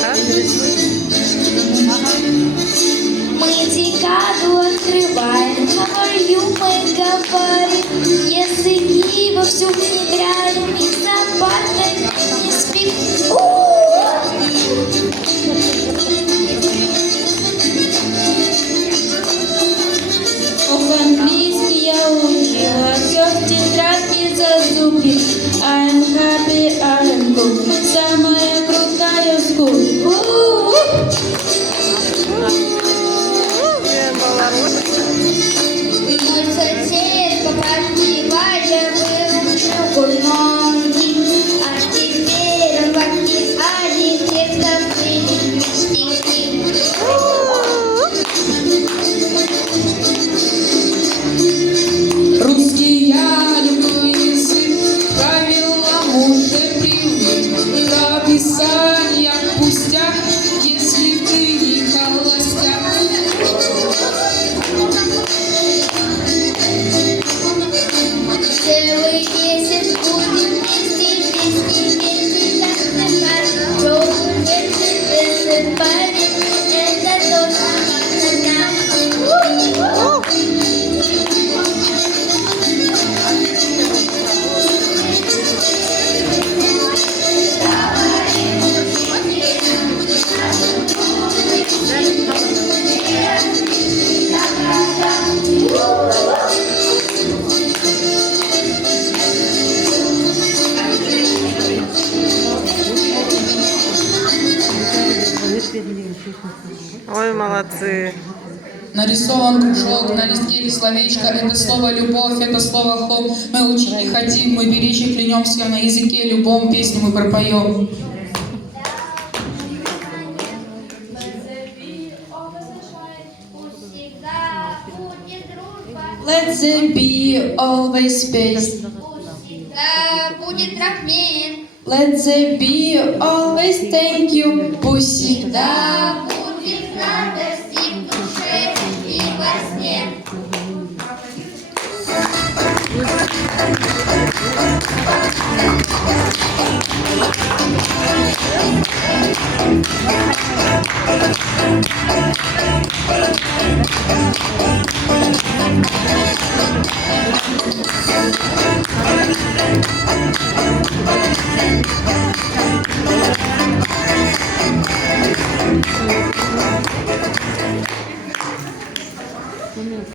Мы декаду открываем, говорю, мы говорим, языки вовсю внедряем, и за партой не спим. Английский я учила, все в тетрадке зазубри. I'm happy, I'm good, самая крутая school. Мой сосед по подпевали, выучил гурмонки, а теперь он в океане текстов клеит стихи. Русский я люблю язык, правилам уже привык. До описания пустяк, если ты не холостяк. Целый месяц будем вместе песни петь и танцевать. Желтый Мерседес парень, это тоже нам. Ой, молодцы. Нарисован кружок, на листке или словечко. Это слово любовь, это слово хом. Мы учить не хотим, мы беречь и клянемся. На языке любом песню мы пропоем. Let there be always peace. Всегда будет рахмет. Let there be always thank you. Пусть всегда Будет радость и в душе, и во сне.